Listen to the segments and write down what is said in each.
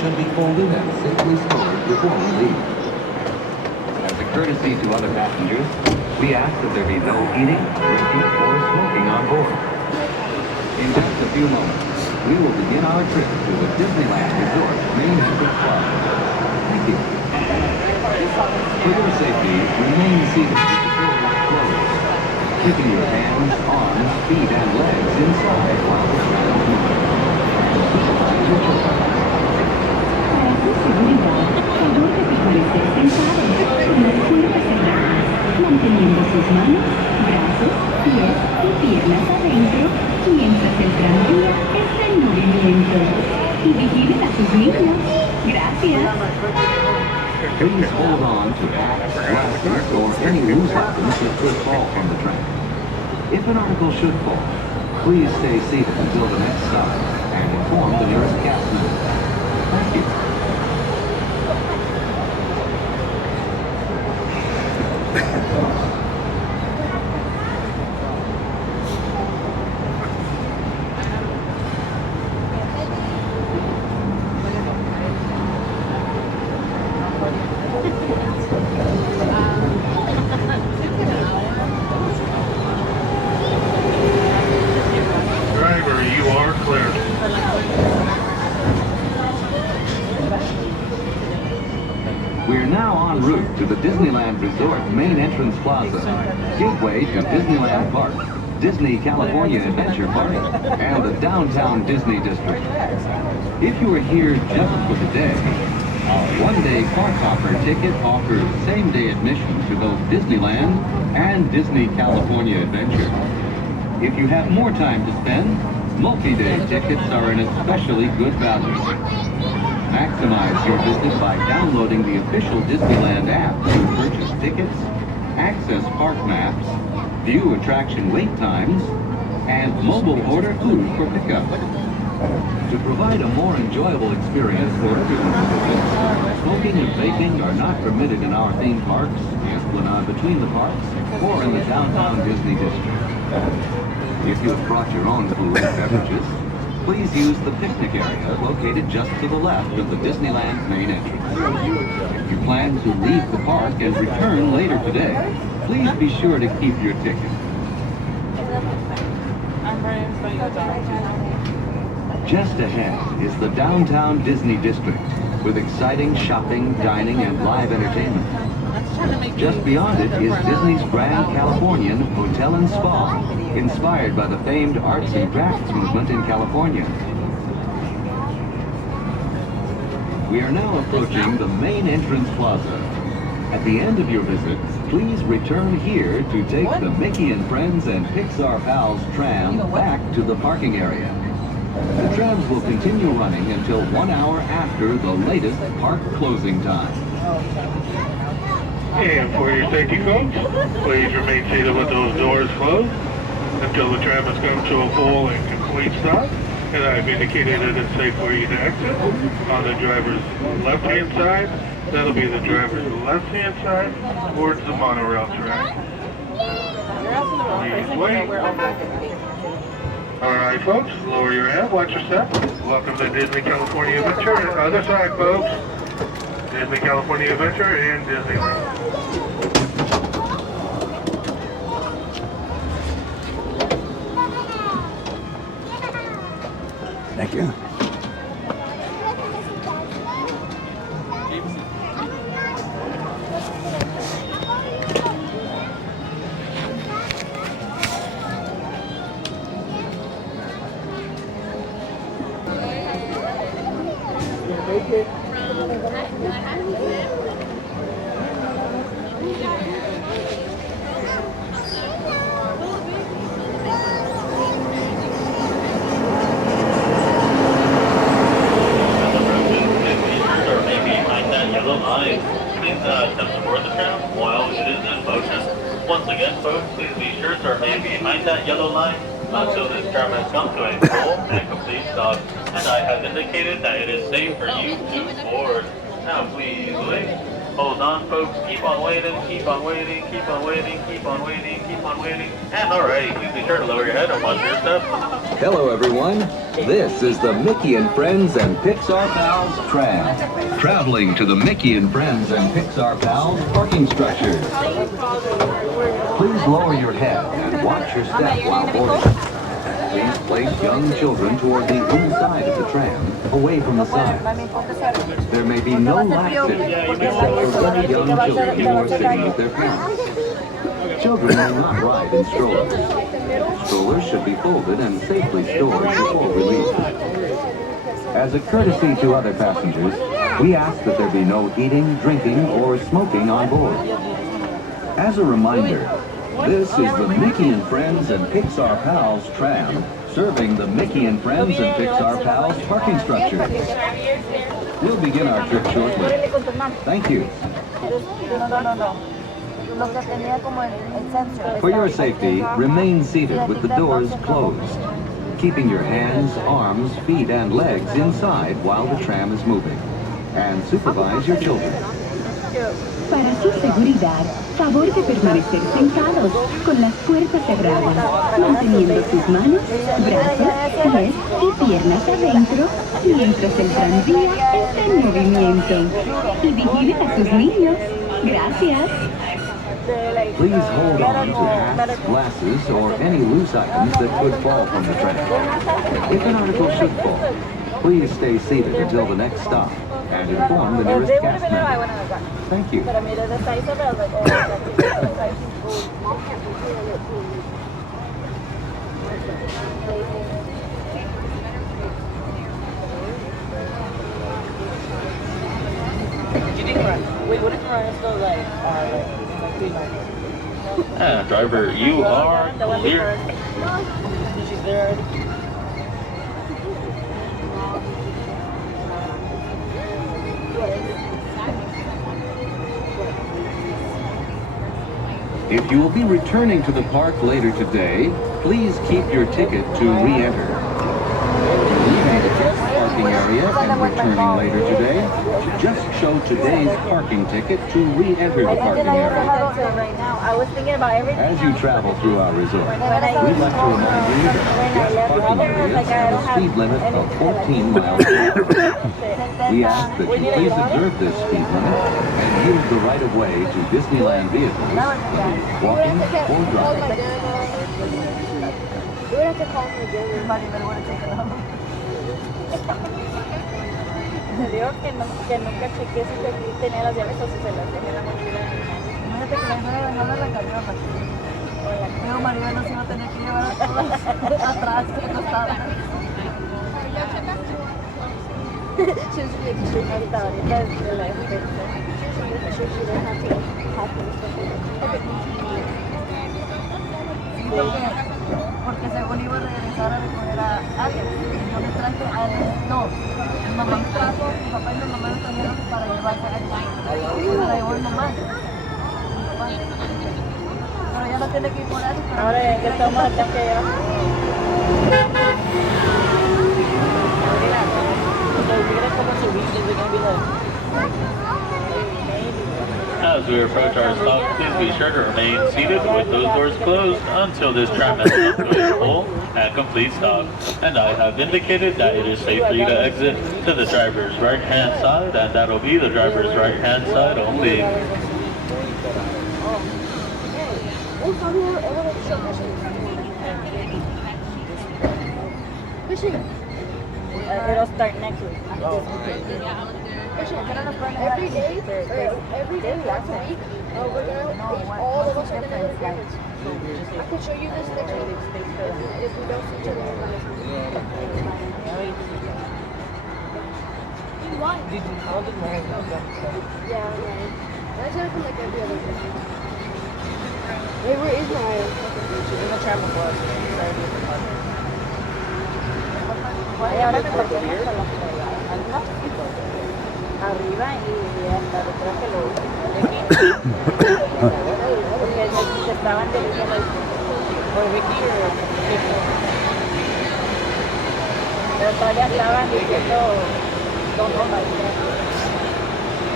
should be folded and safely stored before we leave. As a courtesy to other passengers, we ask that there be no eating, drinking, or smoking on board. In just a few moments, we will begin our trip to the Disneyland Resort main entrance plaza. Thank you. For your safety, remain seated with the doors closed, keeping your hands, arms, feet, and legs inside while the tram moves. Supervise your children. Para su seguridad, favor de permanecer sentado con las puertas cerradas, manteniendo sus manos, brazos, pies y piernas adentro mientras el tranvía está en movimiento. Y vigilen a sus niños. Gracias. Please hold on to hats, glasses, or any loose items that could fall from the tram. If an article should fall, please stay seated until the next stop and inform the nearest cast member. Thank you. Driver, you are clear. We're now en route to the Disneyland Resort main entrance plaza, gateway to Disneyland Park, Disney California Adventure Park, and the downtown Disney District. If you are here just for the day, a one-day park hopper ticket offers same-day admission to both Disneyland and Disney California Adventure. If you have more time to spend, multi-day tickets are an especially good value. Maximize your visit by downloading the official Disneyland app to purchase tickets, access park maps, view attraction wait times, and mobile order food for pickup. To provide a more enjoyable experience for everyone who visits, smoking and vaping are not permitted in our theme parks, the Esplanade between the parks, or in the downtown Disney District. If you have brought your own food and beverages, please use the picnic area located just to the left of the Disneyland main entrance. If you plan to leave the park and return later today, please be sure to keep your ticket. Just ahead is the downtown Disney District, with exciting shopping, dining, and live entertainment. Just beyond it is Disney's Grand Californian Hotel and Spa, inspired by the famed arts and crafts movement in California. We are now approaching the main entrance plaza. At the end of your visit, please return here to take the Mickey and Friends and Pixar Pals tram back to the parking area. The trams will continue running until 1 hour after the latest park closing time. And for your safety, folks, please remain seated with those doors closed until the tram has come to a full and complete stop. And I've indicated that it's safe for you to exit on the driver's left-hand side. That'll be the driver's left-hand side towards the monorail track. Please wait. Alright, folks, lower your head, watch your step. Welcome to Disney California Adventure. Other side, folks. Disney California Adventure and Disneyland. Thank you. Step toward the tram while it is in motion. Once again, folks, please be sure to remain behind that yellow line until this tram has come to a full and complete stop, and I have indicated that it is safe for you to board. Now please wait. Hold on, folks. Keep on waiting, keep on waiting, keep on waiting, keep on waiting, keep on waiting. And alright, please be sure to lower your head and watch your step. Hello, everyone. This is the Mickey and Friends and Pixar Pals Tram. Traveling to the Mickey and Friends and Pixar Pals parking structures. Please lower your head and watch your step while boarding. Please place young children toward the inside of the tram, away from the sides. There may be no lap sitting, except for very young children who are sitting with their parents. Children may not ride in strollers. Strollers should be folded and safely stored before release. As a courtesy to other passengers, we ask that there be no eating, drinking, or smoking on board. As a reminder, this is the Mickey and Friends and Pixar Pals Tram, serving the Mickey and Friends and Pixar Pals parking structure. We'll begin our trip shortly. Thank you. For your safety, remain seated with the doors closed, keeping your hands, arms, feet, and legs inside while the tram is moving. And supervise your children. Para su seguridad, favor de permanecer sentados con las puertas cerradas, manteniendo sus manos, brazos, pies y piernas adentro mientras el tranvía está en movimiento. Y vigilen a sus niños. Gracias. Please hold on to hats, glasses, or any loose items that could fall from the tram. If an article should fall, please stay seated until the next stop and inform the nearest cast member. Thank you. Driver, you are clear. If you will be returning to the park later today, please keep your ticket to re-enter. Leaving the parking area and returning later today, just show today's parking ticket to re-enter the parking area. As you travel through our resort, we'd like to remind you that our guest parking areas have a speed limit of 14 miles per hour. We ask that you please observe this speed limit and use the right-of-way to Disneyland vehicles, whether you're walking or driving. Me dijo que nunca chequé si aquí tenía las llaves o si se las dejé en la mochila. Imagínate que la fuera a dejar la carrera para aquí. Digo, María nos iba a tener que llevar a todos atrás, acostados. Ahorita de la defensa. Porque según iba a regresar a recoger a Alex, yo me traje a Alex, no, mi mamá me trajo, mi papá y mi mamá me trajeron para llevarse a Alex, para llevar mamá, pero ya no tiene que ir por Alex. Ahora ya que estamos acá que ya. As we approach our stop, please be sure to remain seated with those doors closed until this tram has come to a full and complete stop. And I have indicated that it is safe for you to exit to the driver's right-hand side, and that'll be the driver's right-hand side only. It'll start next week. Every day, once a week, we're gonna all of us are gonna go to Greenwich. I could show you this next week if we don't see each other. Why? Yeah, I try to come like every other day. Hey, where is Mariah? She's in the tram before us. Y ahora me corté hasta la arriba y hasta detrás que lo porque se estaban dirigiendo por Ricky pero todavía estaban diciendo dos nombres.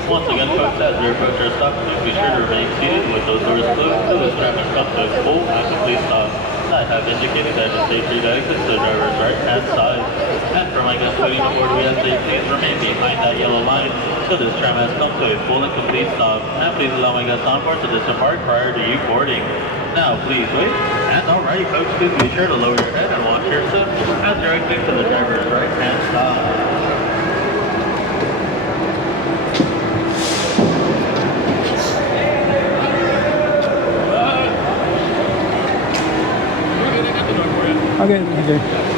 Once again, folks, as we approach our stop, please be sure to remain seated with those doors closed until this tram has come to a full and complete stop. I have indicated that it is safe for you to exit to the driver's right-hand side. And for my guests waiting aboard, we ask that you please remain behind that yellow line till this tram has come to a full and complete stop. And please allow my guests on board to disembark prior to you boarding. Now, please wait. And alrighty, folks, please be sure to lower your head and watch your step as you're exiting to the driver's right-hand side. Okay.